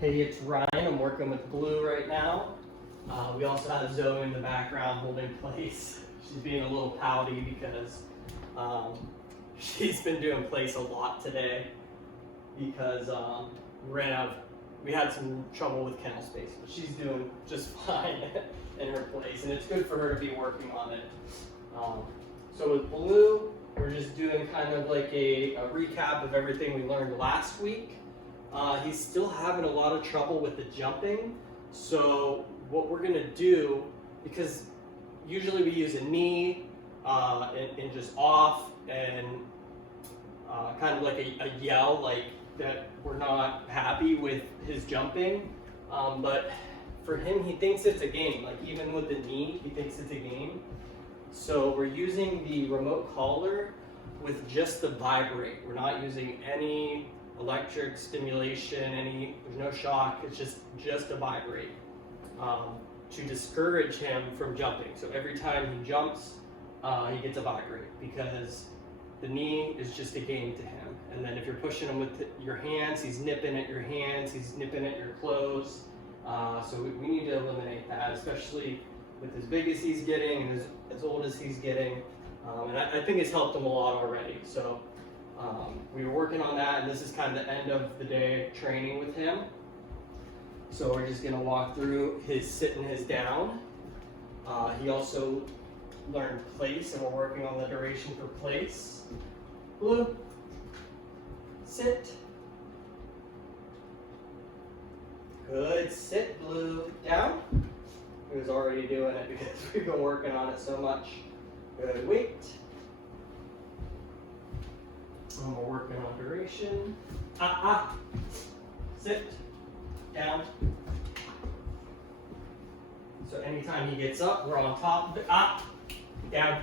Hey, it's Ryan. I'm working with Blue right now. We also have Zoe in the background holding place. She's being a little pouty because she's been doing place a lot today because we had some trouble with kennel space, but she's doing just fine in her place, and it's good for her to be working on it. So with Blue, we're just doing kind of like a recap of everything we learned last week. He's still having a lot of trouble with the jumping. So what we're gonna do, because usually we use a knee and just off and kind of like a yell, like that we're not happy with his jumping. But for him, he thinks it's a game. Like even with the knee, he thinks it's a game. So we're using the remote collar with just the vibrate. We're not using any electric stimulation, there's no shock, it's just a vibrate to discourage him from jumping. So every time he jumps, he gets a vibrate because the knee is just a game to him. And then if you're pushing him with your hands, he's nipping at your hands, he's nipping at your clothes. So we need to eliminate that, especially with as big as he's getting and as old as he's getting. And I think it's helped him a lot already. So we were working on that, and this is kind of the end of the day training with him. So we're just gonna walk through his sit and his down. He also learned place, and we're working on the duration for place. Blue, sit. Good, sit, Blue. Down. He was already doing it because we've been working on it so much. Good, wait. And we're working on duration. Sit, down. So anytime he gets up, we're on top of it. Down.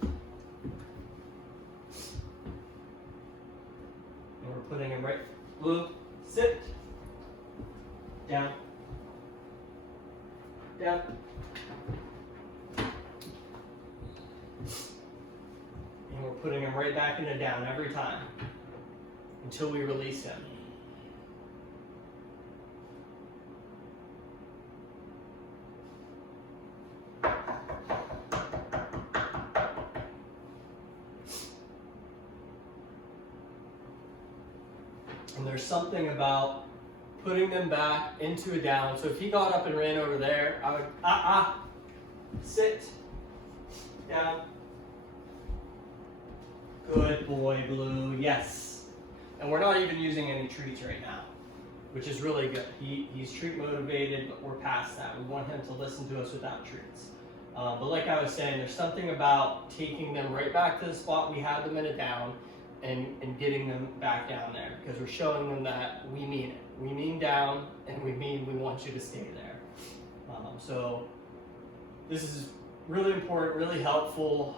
And we're putting him right. Blue, sit, down, down. And we're putting him right back into down every time until we release him. And there's something about putting them back into a down. So if he got up and ran over there, I would, sit, down. Good boy, Blue, yes. And we're not even using any treats right now, which is really good. He's treat motivated, but we're past that. We want him to listen to us without treats. But like I was saying, there's something about taking them right back to the spot we had them in a down and getting them back down there, because we're showing them that we mean it. We mean down, and we mean we want you to stay there. So this is really important, really helpful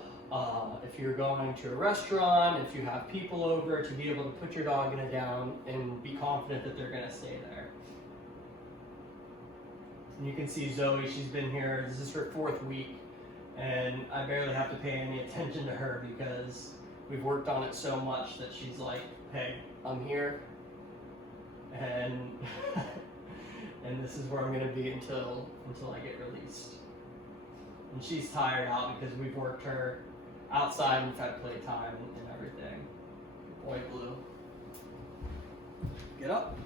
if you're going to a restaurant, if you have people over, to be able to put your dog in a down and be confident that they're gonna stay there. And you can see Zoe, she's been here, this is her 4th week, and I barely have to pay any attention to her because we've worked on it so much that she's like, hey, I'm here, and and this is where I'm gonna be until I get released. And she's tired out because we've worked her outside and we've had playtime and everything. Boy, Blue. Get up.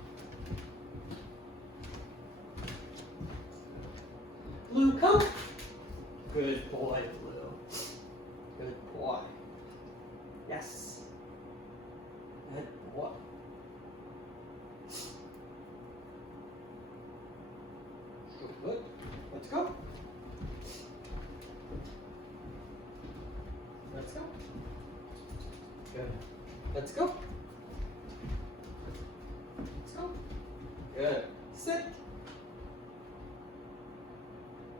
Blue, come. Good boy, Blue. Good boy. Yes. Good boy. Good. Let's go. Let's go. Good. Let's go. Let's go. Good. Sit.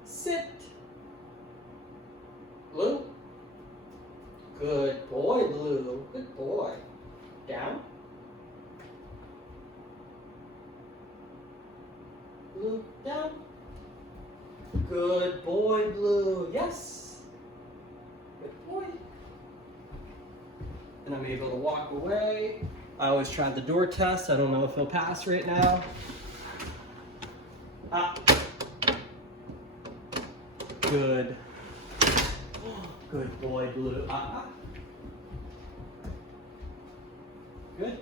Sit. Blue. Good boy, Blue. Good boy. Down. Blue, down. Good boy, Blue. Yes. Good boy. And I'm able to walk away. I always try the door test. I don't know if he'll pass right now. Ah. Good. Good boy, Blue. Ah. Good.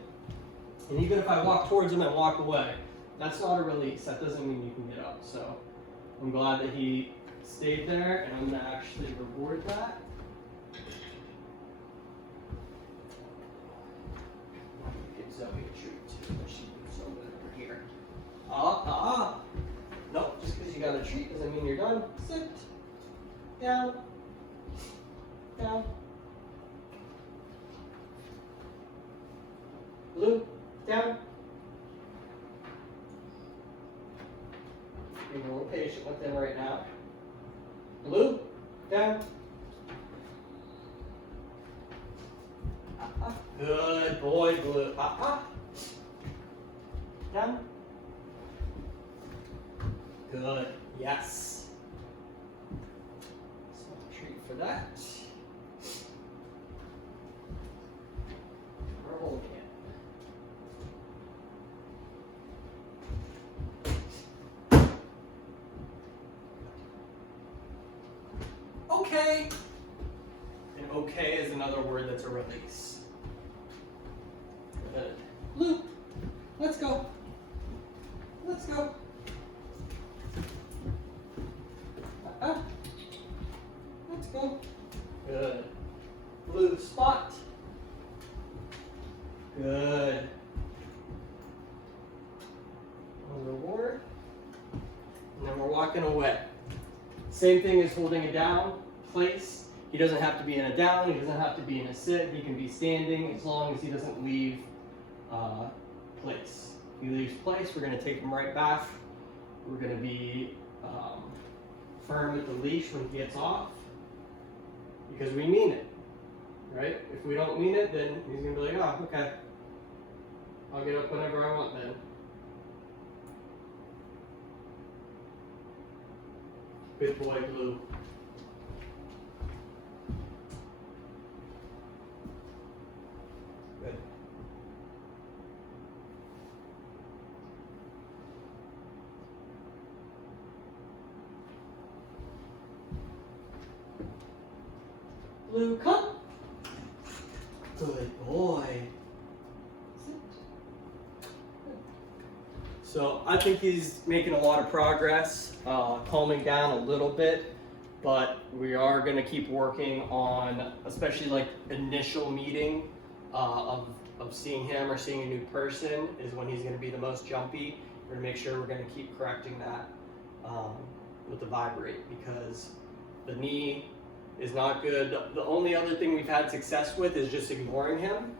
And even if I walk towards him and walk away, that's not a release. That doesn't mean you can get up. So I'm glad that he stayed there, and I'm going to actually reward that. Give Zoe a treat too. She moves over here. No, just because you got a treat doesn't mean you're done. Sit. Down. Down. Blue. Down. Being a little patient with him right now. Blue. Down. Good boy, Blue. Down. Good. Yes. Small treat for that. We're holding it. Okay. And okay is another word that's a release. Good. Blue, let's go. Let's go. Let's go. Good. Blue, spot. Good. Reward. And then we're walking away. Same thing as holding it down, place. He doesn't have to be in a down, he doesn't have to be in a sit, he can be standing as long as he doesn't leave place. If he leaves place, we're going to take him right back. We're going to be firm with the leash when he gets off, because we mean it, right? If we don't mean it, then he's going to be like, oh, okay, I'll get up whenever I want then. Good boy, Blue. Good. Blue, come. Good boy. So I think he's making a lot of progress, calming down a little bit, but we are going to keep working on, especially like initial meeting of seeing him or seeing a new person is when he's going to be the most jumpy. We're going to make sure we're going to keep correcting that with the vibrate, because the knee is not good. The only other thing we've had success with is just ignoring him.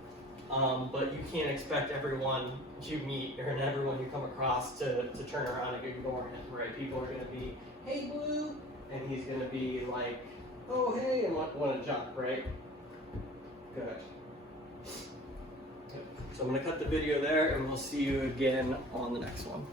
But you can't expect everyone you meet or everyone you come across to turn around and ignore him, right? People are going to be, hey, Blue, and he's going to be like, oh, hey, and want to jump, right? Good. So I'm going to cut the video there, and we'll see you again on the next one.